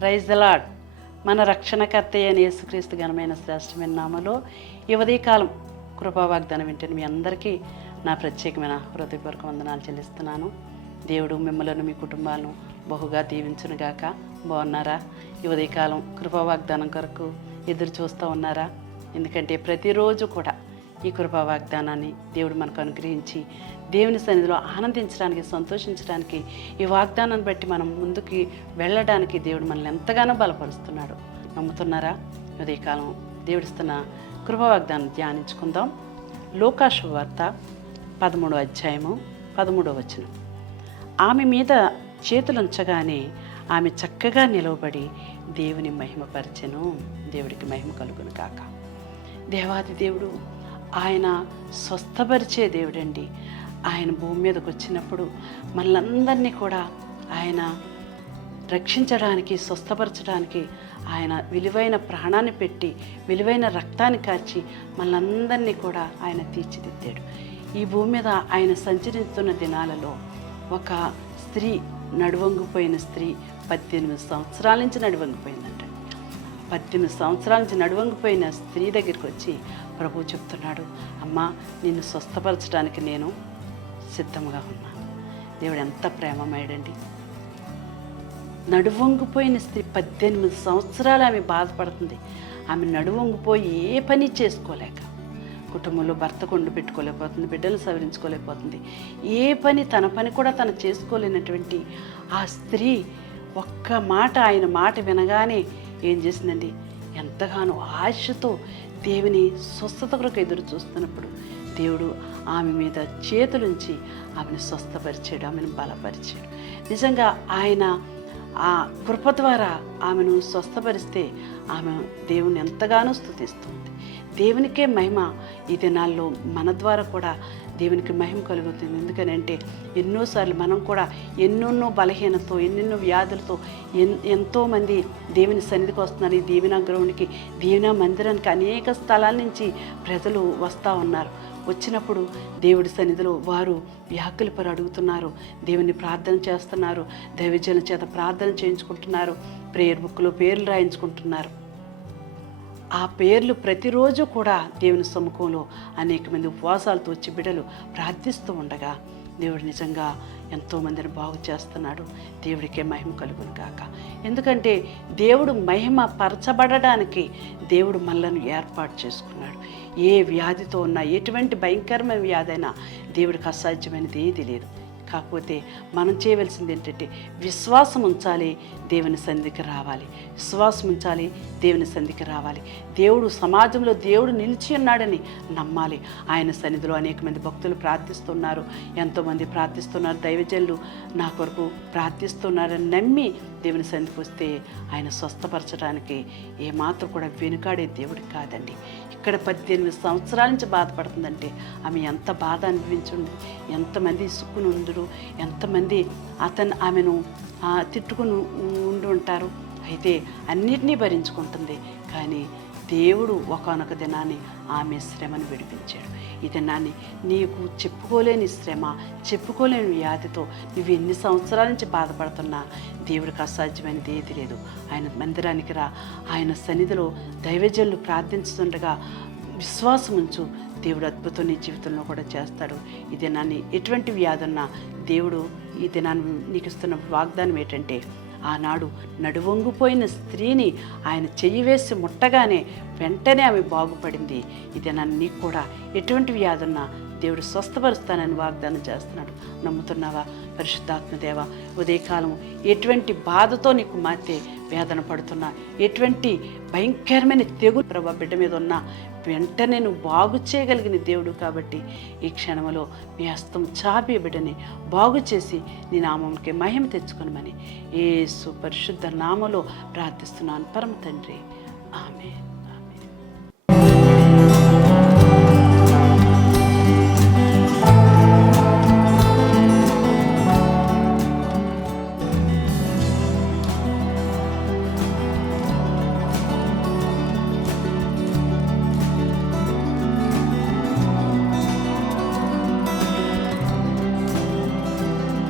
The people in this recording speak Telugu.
ప్రైజ్ ద లాడ్ మన రక్షణకర్త అయిన యేసుక్రీస్తు ఘనమైన శ్రేష్టమైన నామలో ఈ ఉదయకాలం కృపావాగ్దానం వింటే మీ అందరికీ నా ప్రత్యేకమైన హృదయపూర్వక వందనాలు చెల్లిస్తున్నాను. దేవుడు మిమ్మలను మీ కుటుంబాలను బహుగా దీవించునుగాక బాగున్నారా? ఈ ఉదయకాలం కృపావాగ్దానం కొరకు ఎదురు చూస్తూ ఉన్నారా? ఎందుకంటే ప్రతిరోజు కూడా ఈ కృపా వాగ్దానాన్ని దేవుడు మనకు అనుగ్రహించి దేవుని సన్నిధిలో ఆనందించడానికి సంతోషించడానికి ఈ వాగ్దానాన్ని బట్టి మనం ముందుకి వెళ్ళడానికి దేవుడు మనల్ని ఎంతగానో బలపరుస్తున్నాడు. నమ్ముతున్నారా? ఉదయకాలం దేవుడిస్తున్న కృప వాగ్దానం ధ్యానించుకుందాం. లోకాశు వార్త పదమూడో అధ్యాయము పదమూడో వచనం. ఆమె మీద చేతులుంచగానే ఆమె చక్కగా నిలవబడి దేవుని మహిమపరచెను. దేవుడికి మహిమ కలుగును కాక దేవాది దేవుడు ఆయన స్వస్థపరిచే దేవుడండి. ఆయన భూమి మీదకి వచ్చినప్పుడు మనలందరినీ కూడా ఆయన రక్షించడానికి స్వస్థపరచడానికి ఆయన విలువైన ప్రాణాన్ని పెట్టి విలువైన రక్తాన్ని కార్చి మనందరినీ కూడా ఆయన తీర్చిదిద్దాడు. ఈ భూమి మీద ఆయన సంచరిస్తున్న దినాలలో ఒక స్త్రీ నడువంగిపోయిన స్త్రీ పద్దెనిమిది సంవత్సరాల నుంచి నడువంగిపోయింది. పద్దెనిమిది సంవత్సరాల నుంచి నడువంగిపోయిన స్త్రీ దగ్గరికి వచ్చి ప్రభు చెప్తున్నాడు అమ్మా నిన్ను స్వస్థపరచడానికి నేను సిద్ధంగా ఉన్నాను దేవుడు ఎంత ప్రేమమయ్యాడండి నడువొంగిపోయిన స్త్రీ పద్దెనిమిది సంవత్సరాలు ఆమె బాధపడుతుంది. ఆమె నడువొంగిపోయి ఏ పని చేసుకోలేక కుటుంబంలో భర్త కొండు పెట్టుకోలేకపోతుంది బిడ్డలు సవరించుకోలేకపోతుంది. ఏ పని తన పని కూడా తను చేసుకోలేనటువంటి ఆ స్త్రీ ఒక్క మాట ఆయన మాట వినగానే ఏం చేసిందండి? ఎంతగానో ఆశతో దేవుని స్వస్థత కొరకు ఎదురు చూస్తున్నప్పుడు దేవుడు ఆమె మీద చేతులుంచి ఆమెను స్వస్థపరిచాడు ఆమెను బలపరిచాడు. నిజంగా ఆయన ఆ కృప ద్వారా ఆమెను స్వస్థపరిస్తే ఆమె దేవుని ఎంతగానో స్థుతిస్తుంది దేవునికే మహిమ ఈ దినాల్లో మన ద్వారా కూడా దేవునికి మహిమ కలుగుతుంది. ఎందుకనంటే ఎన్నోసార్లు మనం కూడా ఎన్నెన్నో బలహీనతో ఎన్నెన్నో వ్యాధులతో ఎన్ ఎంతోమంది దేవుని సన్నిధికి వస్తున్నారు. ఈ దీవెన గ్రౌండ్కి దీవెన మందిరానికి అనేక స్థలాల నుంచి ప్రజలు వస్తూ ఉన్నారు. వచ్చినప్పుడు దేవుడి సన్నిధిలో వారు వ్యాకులు పరు అడుగుతున్నారు. దేవుని ప్రార్థన చేస్తున్నారు. దైవజనుల చేత ప్రార్థన చేయించుకుంటున్నారు. ప్రేయర్ బుక్లో పేర్లు రాయించుకుంటున్నారు. ఆ పేర్లు ప్రతిరోజు కూడా దేవుని సముఖంలో అనేక మంది ఉపవాసాలతో వచ్చి బిడలు ప్రార్థిస్తూ ఉండగా దేవుడు నిజంగా ఎంతోమందిని బాగు చేస్తున్నాడు. దేవుడికే మహిమ కలుగును కాక ఎందుకంటే దేవుడు మహిమ పరచబడడానికి దేవుడు మనలను ఏర్పాటు చేసుకున్నాడు. ఏ వ్యాధితో ఉన్నా ఎటువంటి భయంకరమైన వ్యాధైనా దేవుడికి అసాధ్యమైనది ఏది లేదు. కాకపోతే మనం చేయవలసింది ఏంటంటే విశ్వాసం ఉంచాలి దేవుని సంధికి రావాలి. విశ్వాసం ఉంచాలి దేవుని సంధికి రావాలి. దేవుడు సమాజంలో దేవుడు నిలిచి ఉన్నాడని నమ్మాలి. ఆయన సన్నిధిలో అనేక మంది భక్తులు ప్రార్థిస్తున్నారు. ఎంతోమంది ప్రార్థిస్తున్నారు. దైవజనులు నా కొరకు ప్రార్థిస్తున్నారని నమ్మి దేవుని సన్నిధికి వస్తే ఆయన స్వస్థపరచడానికి ఏమాత్రం కూడా వెనుకాడే దేవుడు కాదండి. ఇక్కడ పద్దెనిమిది సంవత్సరాల నుంచి బాధపడుతుందంటే ఆమె ఎంత బాధ అనుభవించుంది ఎంతమంది ఇసుక్కుని ఉందరు ఎంతమంది అతను ఆమెను తిట్టుకుని ఉండి ఉంటారు అయితే అన్నిటినీ భరించుకుంటుంది. కానీ దేవుడు ఒకనొక దినాన్ని ఆమె శ్రమను విడిపించాడు. ఈ దినాన్ని నీకు చెప్పుకోలేని శ్రమ చెప్పుకోలేని వ్యాధితో నువ్వు ఎన్ని సంవత్సరాల నుంచి బాధపడుతున్నా దేవుడికి అసాధ్యమైనది ఏది లేదు. ఆయన మందిరానికి రా. ఆయన సన్నిధిలో దైవజనులు ప్రార్థించుతుండగా విశ్వాసం ఉంచు. దేవుడు అద్భుతం నీ జీవితంలో కూడా చేస్తాడు. ఈ దినాన్ని ఎటువంటి వ్యాధి ఉన్నా దేవుడు ఈ దినాన్ని నీకు ఇస్తున్న వాగ్దానం ఏంటంటే ఆనాడు నడువొంగిపోయిన స్త్రీని ఆయన చెయ్యి వేసి ముట్టగానే వెంటనే ఆమె బాగుపడింది. ఇది నన్ను నీకు కూడా? ఎటువంటి వ్యాధున్నా దేవుడు స్వస్థపరుస్తానని వాగ్దానం చేస్తున్నాడు. నమ్ముతున్నావా? పరిశుద్ధాత్మదేవ ఉదయకాలం ఎటువంటి బాధతో నీకు మాతే వేదన పడుతున్నా ఎటువంటి భయంకరమైన తెగులు ప్రభా బిడ్డ మీద ఉన్న వెంటనే నువ్వు బాగు చేయగలిగిన దేవుడు కాబట్టి ఈ క్షణంలో మీ హస్తం చాపి బిడ్డని బాగు చేసి నీ నామంకి మహిమ తెచ్చుకునమని ఏ సుపరిశుద్ధ నామలో ప్రార్థిస్తున్నాను. పరమ తండ్రి. ఆమె